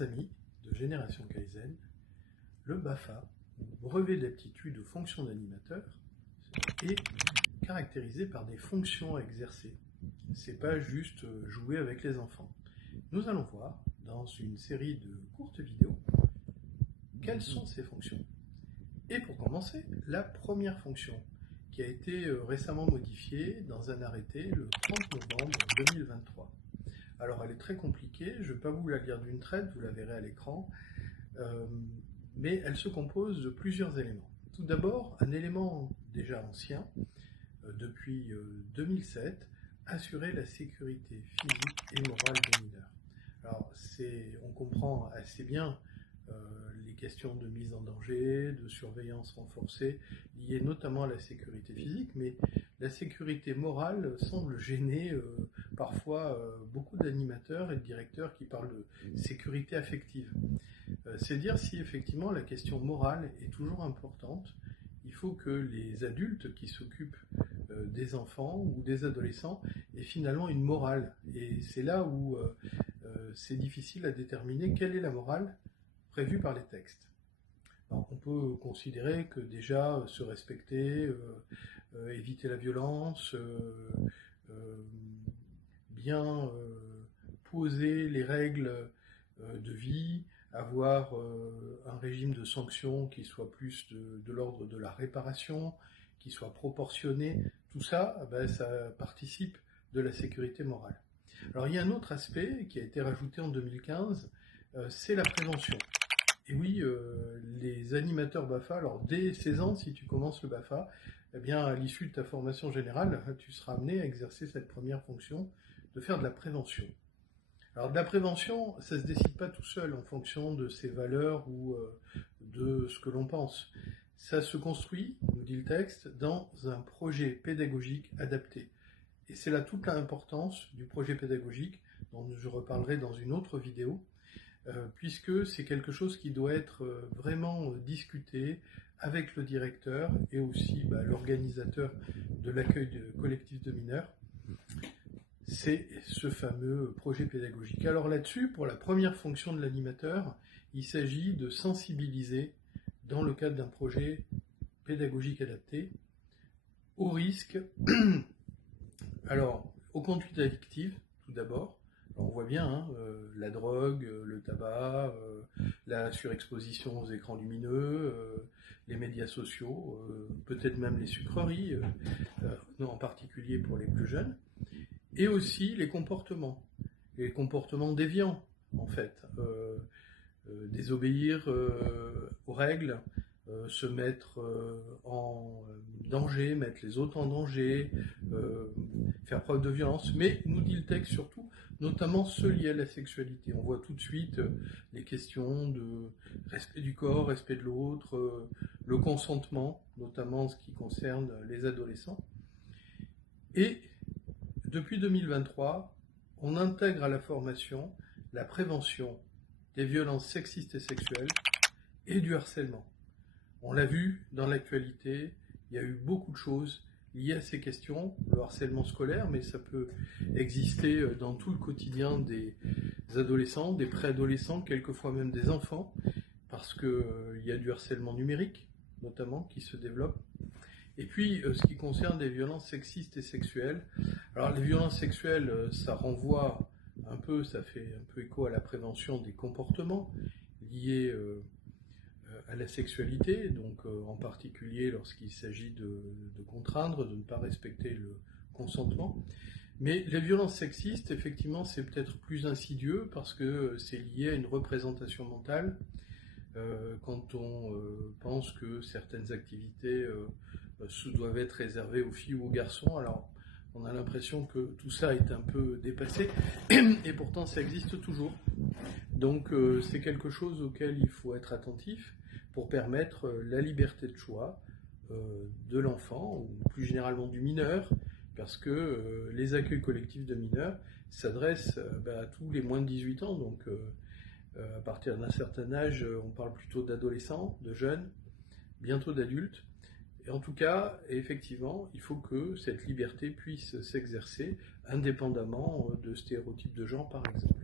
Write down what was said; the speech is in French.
Chers amis de Génération Kaizen, le BAFA, brevet d'aptitude aux fonctions d'animateur, est caractérisé par des fonctions à exercer. C'est pas juste jouer avec les enfants. Nous allons voir dans une série de courtes vidéos quelles sont ces fonctions. Et pour commencer, la première fonction qui a été récemment modifiée dans un arrêté le 30 novembre 2023. Alors elle est très compliquée, je ne vais pas vous la lire d'une traite, vous la verrez à l'écran, mais elle se compose de plusieurs éléments. Tout d'abord, un élément déjà ancien, depuis 2007, assurer la sécurité physique et morale des mineurs. Alors on comprend assez bien les questions de mise en danger, de surveillance renforcée, liées notamment à la sécurité physique, mais la sécurité morale semble gêner parfois beaucoup d'animateurs et de directeurs qui parlent de sécurité affective. C'est dire si effectivement la question morale est toujours importante. Il faut que les adultes qui s'occupent des enfants ou des adolescents aient finalement une morale. Et c'est là où c'est difficile à déterminer quelle est la morale prévue par les textes. Alors, on peut considérer que déjà se respecter, éviter la violence, bien poser les règles de vie, avoir un régime de sanctions qui soit plus de l'ordre de la réparation, qui soit proportionné, tout ça, ça participe de la sécurité morale. Alors il y a un autre aspect qui a été rajouté en 2015, c'est la prévention. Et oui, les animateurs BAFA, alors dès 16 ans, si tu commences le BAFA, eh bien à l'issue de ta formation générale, tu seras amené à exercer cette première fonction de faire de la prévention. Alors de la prévention, ça ne se décide pas tout seul en fonction de ses valeurs ou de ce que l'on pense. Ça se construit, nous dit le texte, dans un projet pédagogique adapté. Et c'est là toute l'importance du projet pédagogique, dont je reparlerai dans une autre vidéo, puisque c'est quelque chose qui doit être vraiment discuté avec le directeur et aussi l'organisateur de l'accueil collectif de mineurs. C'est ce fameux projet pédagogique. Alors là-dessus, pour la première fonction de l'animateur, il s'agit de sensibiliser, dans le cadre d'un projet pédagogique adapté, au risque, alors aux conduites addictives, tout d'abord. On voit bien la drogue, le tabac, la surexposition aux écrans lumineux, les médias sociaux, peut-être même les sucreries, en particulier pour les plus jeunes. Et aussi les comportements déviants, en fait. Désobéir aux règles, se mettre en danger, mettre les autres en danger, faire preuve de violence, mais nous dit le texte surtout, notamment ceux liés à la sexualité. On voit tout de suite les questions de respect du corps, respect de l'autre, le consentement, notamment en ce qui concerne les adolescents. Et depuis 2023, on intègre à la formation la prévention des violences sexistes et sexuelles et du harcèlement. On l'a vu dans l'actualité, il y a eu beaucoup de choses liées à ces questions, le harcèlement scolaire, mais ça peut exister dans tout le quotidien des adolescents, des préadolescents, quelquefois même des enfants, parce qu'il y a du harcèlement numérique, notamment, qui se développe. Et puis, ce qui concerne les violences sexistes et sexuelles, alors les violences sexuelles, ça renvoie un peu, ça fait un peu écho à la prévention des comportements liés à la sexualité, donc en particulier lorsqu'il s'agit de contraindre, de ne pas respecter le consentement. Mais les violences sexistes, effectivement, c'est peut-être plus insidieux parce que c'est lié à une représentation mentale. Quand on pense que certaines activités doivent être réservées aux filles ou aux garçons, alors on a l'impression que tout ça est un peu dépassé, et pourtant ça existe toujours. Donc c'est quelque chose auquel il faut être attentif pour permettre la liberté de choix de l'enfant, ou plus généralement du mineur, parce que les accueils collectifs de mineurs s'adressent à tous les moins de 18 ans, donc à partir d'un certain âge, on parle plutôt d'adolescents, de jeunes, bientôt d'adultes. Et en tout cas, effectivement, il faut que cette liberté puisse s'exercer indépendamment de stéréotypes de genre, par exemple.